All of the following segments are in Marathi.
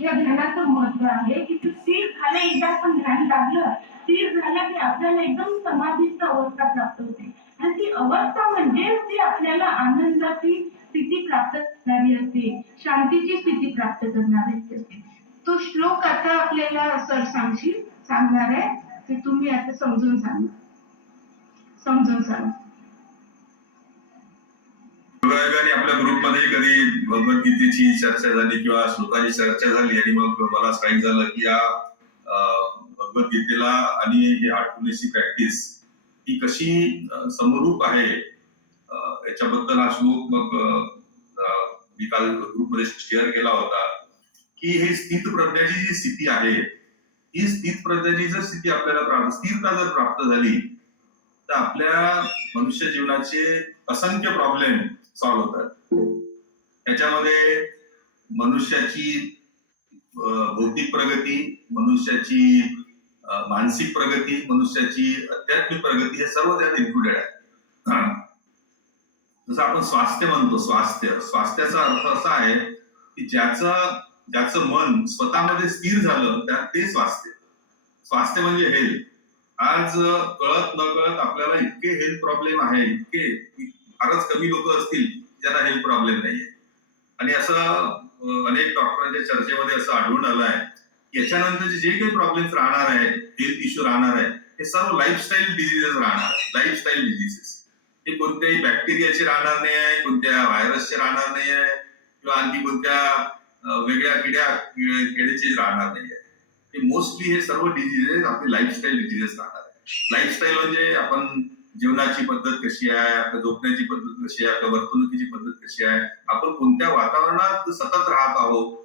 या ध्यानाचं महत्त्व आहे की ते स्थिर झालं एकदा आपण ध्यान लागलं स्थिर झालं की आपल्याला एकदम समाधीची अवस्था प्राप्त होते. आणि ती अवस्था म्हणजे ती आपल्याला आनंदाची स्थिती प्राप्त करणारी असते शांतीची स्थिती प्राप्त करणारी असते. तो श्लोक आता आपल्याला सर सांगशील सांगणार आहे ते तुम्ही आता समजून सांगा. समजून सांगा. योगायोगाने आपल्या ग्रुपमध्ये कधी भगवद्गीतेची चर्चा झाली किंवा श्लोकाची चर्चा झाली आणि मग मला स्ट्राईक झालं की या भगवद्गीतेला आणि ही आठवणीची प्रॅक्टिस ही कशी समरूप आहे याच्याबद्दल हा श्लोक मग मी काल ग्रुपमध्ये शेअर केला होता की ही स्थित प्रज्ञाची जी स्थिती आहे ही स्थित प्रज्ञाची जर स्थिती आपल्याला प्राप्त स्थिरता जर प्राप्त झाली तर आपल्या मनुष्य जीवनाचे असंख्य प्रॉब्लेम सॉल्व्ह होतात. त्याच्यामध्ये मनुष्याची भौतिक प्रगती मनुष्याची मानसिक प्रगती मनुष्याची आध्यात्मिक प्रगती हे सर्व त्यात इन्क्लुडेड आहे जसं आपण स्वास्थ्य म्हणतो स्वास्थ्य. स्वास्थ्याचा अर्थ असा आहे की ज्याचं ज्याचं मन स्वतःमध्ये स्थिर झालं त्या ते स्वास्थ्य. स्वास्थ्य म्हणजे हेल्थ आज कळत न कळत आपल्याला इतके हेल्थ प्रॉब्लेम आहे इतके फारच कमी लोक असतील ज्यांना हेल्थ प्रॉब्लेम नाहीये. आणि असं अनेक डॉक्टरांच्या चर्चेमध्ये असं आढळून आलं आहे याच्यानंतर जे काही प्रॉब्लेम्स राहणार आहे हेल्थ इश्यू राहणार आहे हे सर्व लाईफस्टाईल डिझिजेस राहणार लाईफस्टाईल डिझिजेस हे कोणत्याही बॅक्टेरियाचे राहणार नाही आहे कोणत्या व्हायरसचे राहणार नाही आहे किंवा आणखी कोणत्या वेगळ्या किड्या किड्याचे राहणार नाही आहे हे मोस्टली हे सर्व डिझिजेस आपले लाईफस्टाईल डिझिजेस राहणार आहे लाईफस्टाईल म्हणजे आपण जीवनाची पद्धत कशी आहे आपल्या झोपण्याची पद्धत कशी आहे आपल्या वर्तणुकीची पद्धत कशी आहे आपण कोणत्या वातावरणात सतत राहत आहोत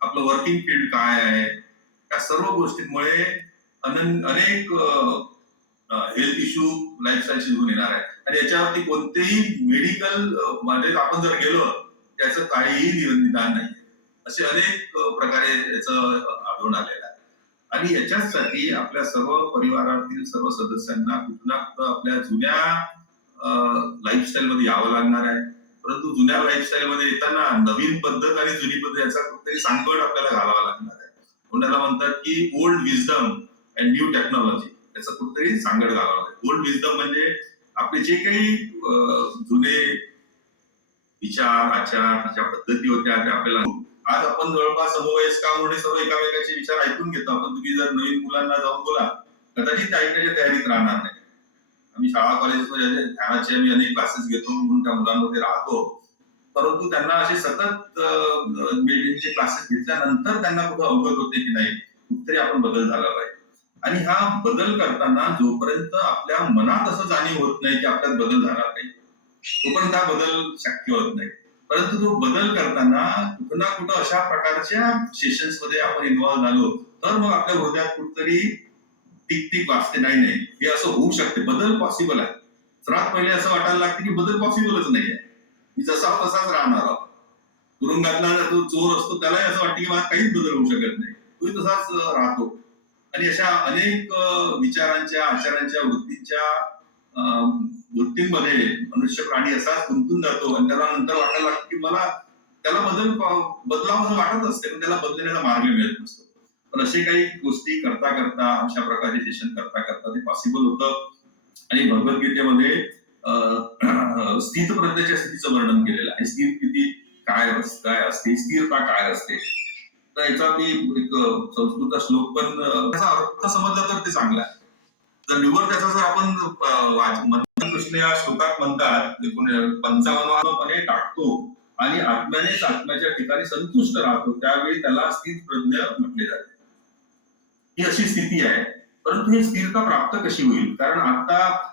आपलं वर्किंग फील्ड काय आहे या सर्व गोष्टींमुळे अनन अनेक हेल्थ इश्यू लाईफस्टाईलशी घेऊन येणार आहे आणि याच्यावरती कोणतेही मेडिकलमध्ये म्हणजे आपण जर गेलो त्याचं काहीही निदान नाही असे अनेक प्रकारे याचं आढळून आलेलं आहे. आणि याच्यासाठी आपल्या सर्व परिवारातील सर्व सदस्यांना कुठं ना कुठं आपल्या जुन्या लाईफस्टाईल मध्ये यावं लागणार आहे. परंतु जुन्या लाईफस्टाईल मध्ये येताना नवीन पद्धत आणि जुनी पद्धत याचा कुठेतरी सांगड आपल्याला घालावा लागणार आहे. म्हणून त्याला म्हणतात की old wisdom and new technology याचा कुठेतरी सांगड घालावा लागेल. ओल्ड विजडम म्हणजे आपले जे काही जुने विचार आचार ज्या पद्धती होत्या त्या आपल्याला आज आपण जवळपास समवयस्कामुळे सर्व एकामेकाचे विचार ऐकून घेतो. आपण तुम्ही जर नवीन मुलांना जाऊन बोला कदाचित ऐकण्याच्या तयारीत राहणार नाही. आम्ही शाळा कॉलेजमध्ये ध्यानाचे आम्ही अनेक क्लासेस घेतो म्हणून त्या मुलांमध्ये राहतो. परंतु त्यांना असे सतत मेडिटेशनचे क्लासेस घेतल्यानंतर त्यांना कुठं अवगत होते की नाही कुठेतरी आपण बदल झाला पाहिजे. आणि हा बदल करताना जोपर्यंत आपल्या मनात असं जाणीव होत नाही की आपल्यात बदल झाला नाही तोपर्यंत हा बदल शक्य होत नाही. परंतु तो बदल करताना कुठं ना कुठं अशा प्रकारच्या सेशन्समध्ये आपण इन्व्हॉल्व्ह झालो तर मग आपल्या हृदयात कुठतरी टिक टिक वाचते नाही नाही. हे असं होऊ शकते. बदल पॉसिबल आहे. सर्वात पहिले असं वाटायला लागते की बदल पॉसिबलच नाही आहे मी जसा तसाच राहणार आहोत. तुरुंगातला जो चोर असतो त्यालाही असं वाटतं की मला काहीच बदल होऊ शकत नाही. तोही तसाच राहतो. आणि अशा अनेक विचारांच्या आचारांच्या वृत्तींच्या अं, वृत्तींमध्ये मनुष्य प्राणी असाच गुंतून जातो आणि त्याला नंतर वाटायला लागतं की मला त्याला बदल बदलाव असं वाटत असते पण त्याला बदलण्याचा मार्ग मिळत नसतो. पण असे काही गोष्टी करता करता अशा प्रकारचे सेशन करता करता ते पॉसिबल होतं. आणि भगवद्गीतेमध्ये स्थित प्रज्ञेच्या स्थितीचं वर्णन केलेलं आहे. स्थिर किती काय काय असते? स्थिरता काय असते? तर याचा मी एक संस्कृत श्लोक पण त्याचा अर्थ समजला तर ते चांगला आहे. तर निव्वळ त्याचा जर आपण कृष्ण या श्लोकात म्हणतात पंचावन्नपणे टाकतो आणि आत्म्यानेच आत्म्याच्या ठिकाणी संतुष्ट राहतो त्यावेळी त्याला स्थित प्रज्ञ म्हटले जाते. ही अशी स्थिती आहे. परंतु ही स्थिरता प्राप्त कशी होईल? कारण आता